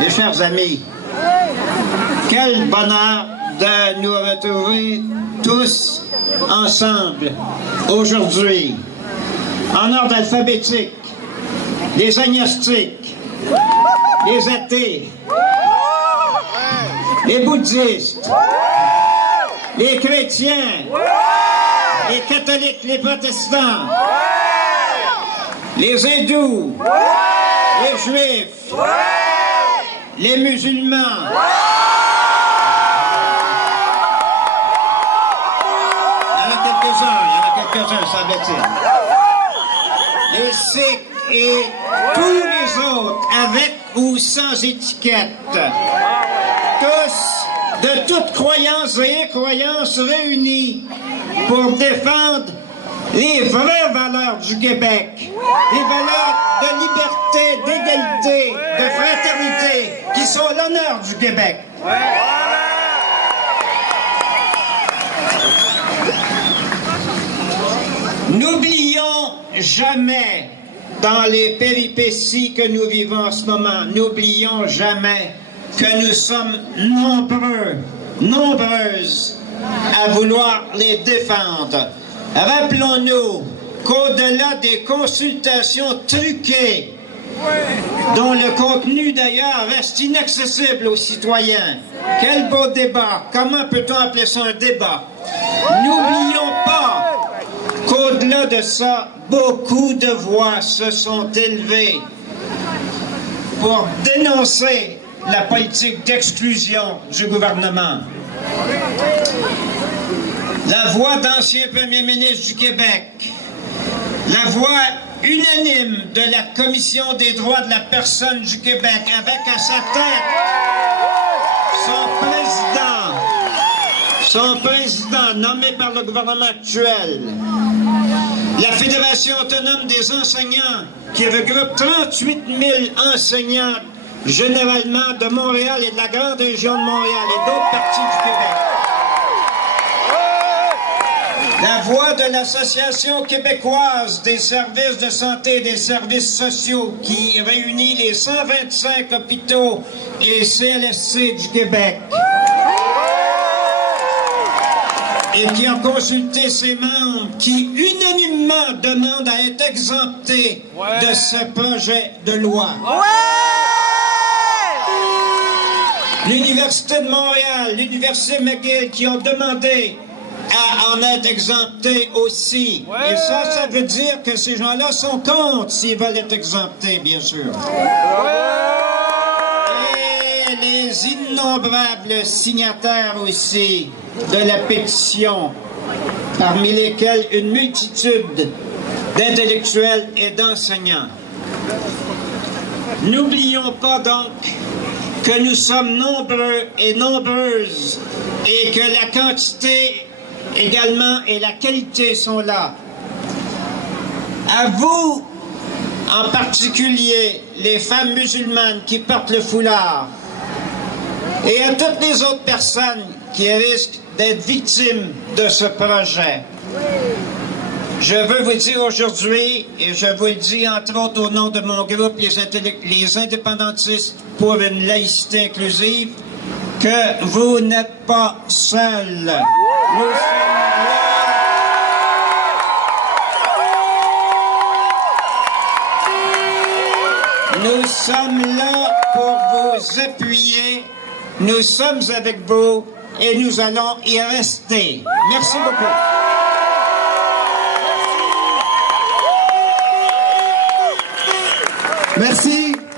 mes chers amis, quel bonheur de nous retrouver tous ensemble aujourd'hui, en ordre alphabétique, les agnostiques, les athées, les bouddhistes, les chrétiens, les catholiques, les protestants, les hindous, les juifs, les musulmans, il y en a quelques-uns, semble-t-il, les sikhs et tous les autres, avec ou sans étiquette, tous de toutes croyances et incroyances réunis pour défendre les vraies valeurs du Québec, les valeurs de liberté, d'égalité, de fraternité, qui sont l'honneur du Québec. N'oublions jamais, dans les péripéties que nous vivons en ce moment, n'oublions jamais que nous sommes nombreuses à vouloir les défendre. Rappelons-nous qu'au-delà des consultations truquées, dont le contenu d'ailleurs reste inaccessible aux citoyens, quel beau débat! Comment peut-on appeler ça un débat? N'oublions pas qu'au-delà de ça, beaucoup de voix se sont élevées pour dénoncer la politique d'exclusion du gouvernement. La voix d'ancien premier ministre du Québec, la voix unanime de la Commission des droits de la personne du Québec, avec à sa tête son président nommé par le gouvernement actuel, la Fédération autonome des enseignants, qui regroupe 38 000 enseignants, généralement de Montréal et de la grande région de Montréal et d'autres parties du Québec. La voix de l'Association québécoise des services de santé et des services sociaux, qui réunit les 125 hôpitaux et CLSC du Québec, et qui a consulté ses membres, qui unanimement demandent à être exemptés de ce projet de loi. L'Université de Montréal, l'Université McGill, qui ont demandé à en être exemptés aussi. Et ça veut dire que ces gens-là sont contre s'ils veulent être exemptés, bien sûr. Et les innombrables signataires aussi de la pétition, parmi lesquels une multitude d'intellectuels et d'enseignants. N'oublions pas donc que nous sommes nombreux et nombreuses et que la quantité également et la qualité sont là. À vous, en particulier, les femmes musulmanes qui portent le foulard, et à toutes les autres personnes qui risquent d'être victimes de ce projet. Je veux vous dire aujourd'hui, et je vous le dis entre autres au nom de mon groupe, les indépendantistes pour une laïcité inclusive, que vous n'êtes pas seuls. Nous sommes là pour vous appuyer. Nous sommes avec vous et nous allons y rester. Merci beaucoup.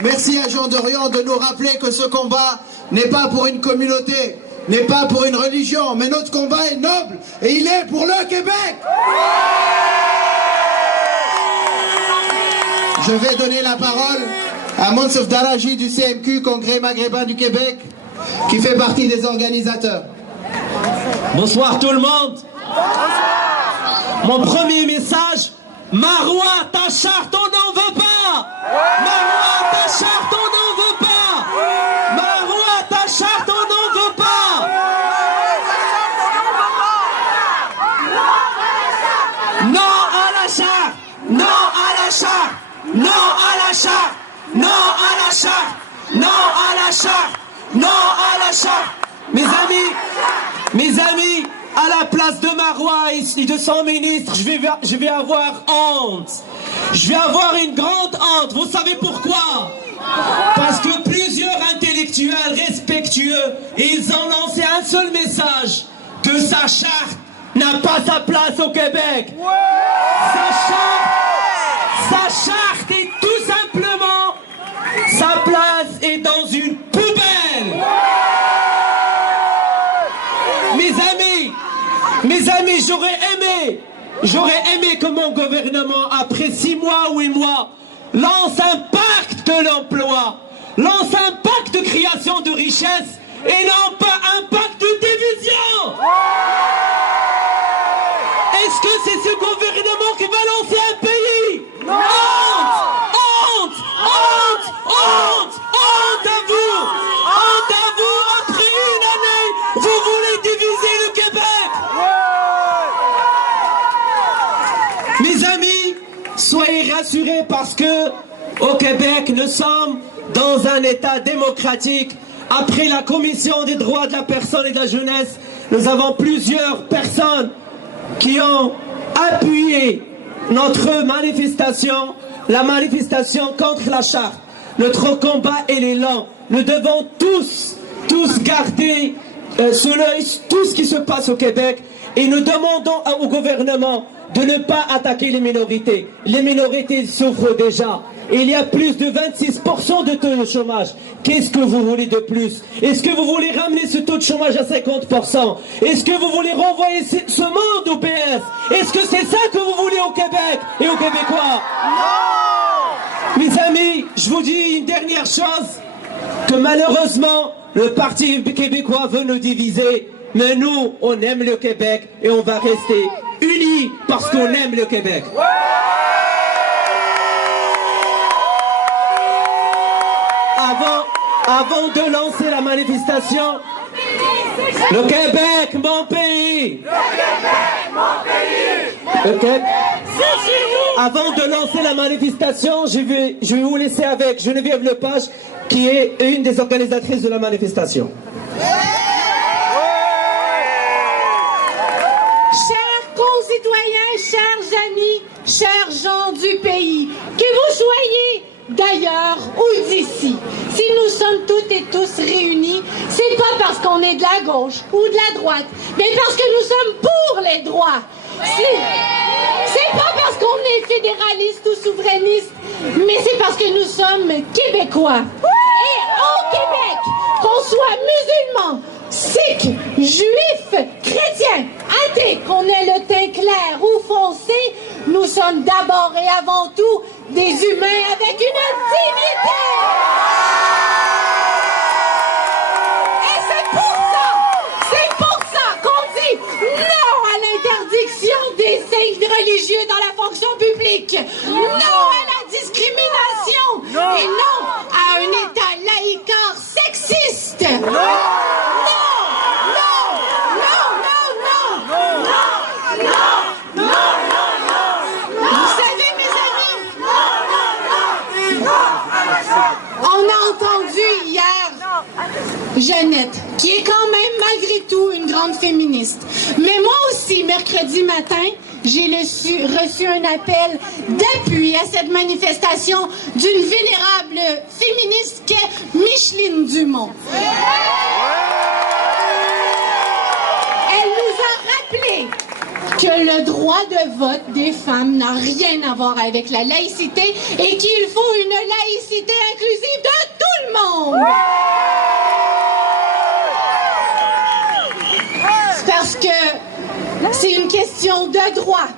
Merci à Jean Dorion de nous rappeler que ce combat n'est pas pour une communauté, n'est pas pour une religion, mais notre combat est noble et il est pour le Québec. Je vais donner la parole à Monsef Daraji du CMQ, Congrès maghrébin du Québec, qui fait partie des organisateurs. Bonsoir tout le monde. Mon premier message, Marois, ta charte, on n'en veut pas. Marois, ta charte, on n'en veut pas. Marois, ta charte, on n'en veut pas. Non à la charte, non à la charte, non à la charte, non à la Non à la charte. Non à la charte. Mes amis, à la place de Marois et de son ministre, je vais avoir honte. Je vais avoir une grande honte. Vous savez pourquoi? Parce que plusieurs intellectuels respectueux, ils ont lancé un seul message, que sa charte n'a pas sa place au Québec. Sa charte est tout simplement, sa place est dans une poubelle. Mes amis, j'aurais aimé que mon gouvernement, après 6 mois ou 8 mois, lance un pacte de l'emploi, lance un pacte de création de richesse et non pas un pacte de division. Est-ce que c'est ce gouvernement qui va lancer un pays? Non. Honte à vous. Honte à vous. Après une année, vous voulez diviser le Québec. Mes amis, soyez rassurés parce que au Québec, nous sommes dans un État démocratique. Après la Commission des droits de la personne et de la jeunesse, nous avons plusieurs personnes qui ont appuyé notre manifestation, la manifestation contre la charte. Notre combat est lent. Nous devons tous garder sous l'œil tout ce qui se passe au Québec et nous demandons au gouvernement de ne pas attaquer les minorités. Les minorités souffrent déjà. Il y a plus de 26% de taux de chômage. Qu'est-ce que vous voulez de plus? Est-ce que vous voulez ramener ce taux de chômage à 50%? Est-ce que vous voulez renvoyer ce monde au PS? Est-ce que c'est ça que vous voulez au Québec et aux Québécois? Non! Mes amis, je vous dis une dernière chose, que malheureusement, le Parti québécois veut nous diviser, mais nous, on aime le Québec et on va rester unis parce qu'on aime le Québec. Avant de lancer la manifestation, le Québec, mon pays. Okay. Avant de lancer la manifestation, je vais vous laisser avec Geneviève Lepage, qui est une des organisatrices de la manifestation. Chers concitoyens, chers amis, chers gens du pays, que vous soyez d'ailleurs ou d'ici, si nous sommes toutes et tous réunis, c'est pas parce qu'on est de la gauche ou de la droite, mais parce que nous sommes pour les droits. C'est pas parce qu'on est fédéraliste ou souverainiste, mais c'est parce que nous sommes québécois. Et au Québec, qu'on soit musulman, sikh, juif, chrétien, athée, qu'on ait le teint clair ou foncé, nous sommes d'abord et avant tout des humains avec une dignité. Et c'est pour ça qu'on dit non à l'interdiction des signes religieux dans la fonction publique, non à la discrimination et non à un État laïcard sexiste. Jeannette, qui est quand même malgré tout une grande féministe. Mais moi aussi, mercredi matin, j'ai reçu un appel d'appui à cette manifestation d'une vénérable féministe qu'est Micheline Dumont. Elle nous a rappelé que le droit de vote des femmes n'a rien à voir avec la laïcité et qu'il faut une laïcité inclusive de tout le monde. Parce que c'est une question de droit.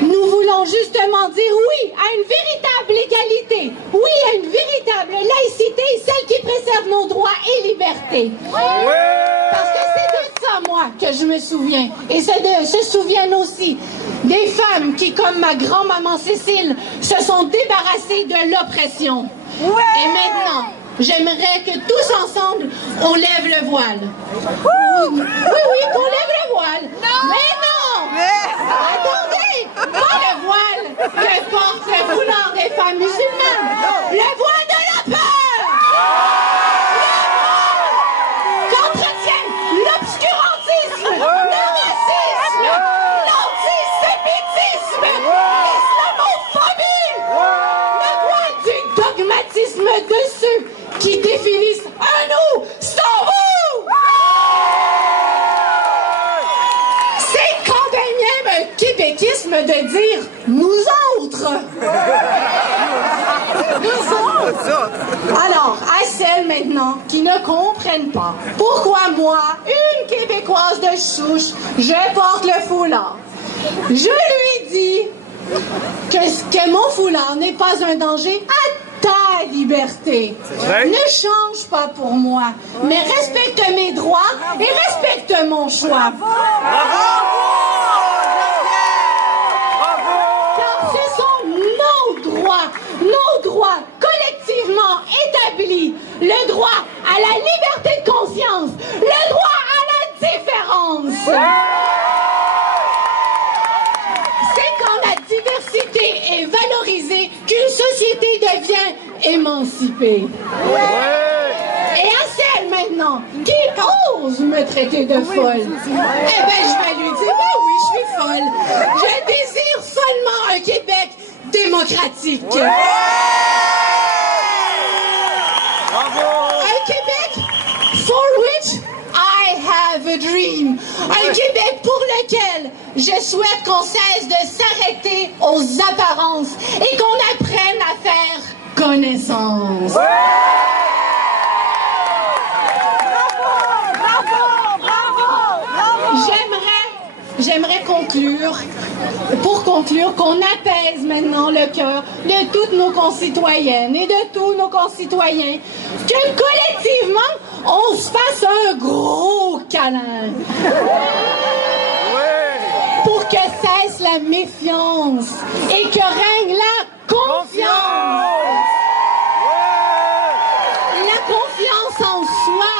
Nous voulons justement dire oui à une véritable égalité, oui à une véritable laïcité, celle qui préserve nos droits et libertés. Parce que c'est de ça, moi, que je me souviens. Et se souviennent aussi des femmes qui, comme ma grand-maman Cécile, se sont débarrassées de l'oppression. Et maintenant, j'aimerais que tous ensemble, on lève le voile. Oui, qu'on lève le voile. Non. Mais non! Attendez! Pas le voile que porte le foulard des femmes musulmanes. Le voile de la peur! disent un nous, c'est en vous! C'est quand même un québéquisme de dire nous autres! Nous autres! Alors, à celles maintenant qui ne comprennent pas pourquoi moi, une Québécoise de souche, je porte le foulard, je lui dis que mon foulard n'est pas un danger à ta liberté. Ne change pas pour moi, mais respecte mes droits et respecte mon choix. Car ce sont nos droits collectivement établis, le droit à la liberté de conscience, le droit à la différence. C'est quand la diversité est valorisée qu'une société devient émancipée. Et à celle maintenant qui ose me traiter de folle, eh bien je vais lui dire, ben oui, je suis folle. Je désire seulement un Québec démocratique. Un Québec for which I have a dream. Un Québec pour lequel je souhaite qu'on cesse de s'arrêter aux apparences et qu'on apprenne à faire connaissance. J'aimerais conclure, pour conclure, qu'on apaise maintenant le cœur de toutes nos concitoyennes et de tous nos concitoyens, que collectivement, on se fasse un gros câlin. Pour que cesse la méfiance et que règne la confiance. La confiance en soi,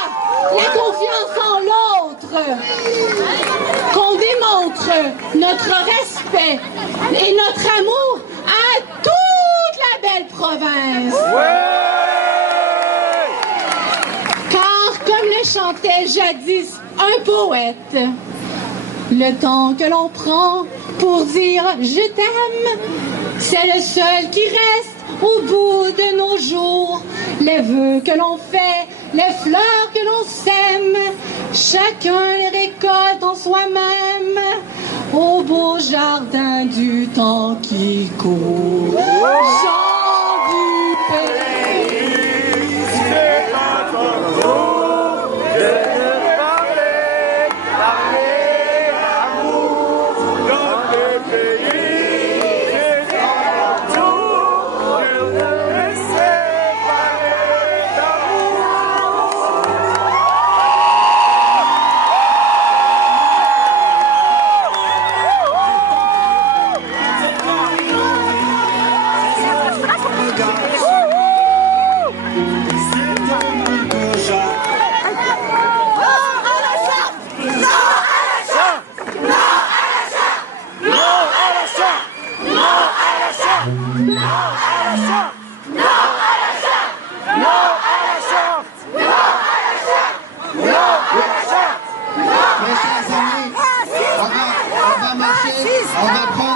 la confiance en l'autre. Qu'on démontre notre respect et notre amour à toute la belle province. Car comme le chantait jadis un poète, le temps que l'on prend pour dire « je t'aime », c'est le seul qui reste au bout de nos jours. Les vœux que l'on fait, les fleurs que l'on sème, chacun les récolte en soi-même au beau jardin du temps qui court. Gens du pays. C'est notre tour de parler d'amour dans le pays. C'est notre tour de laisser parler d'amour. Mes chers amis, on va marcher, on va prendre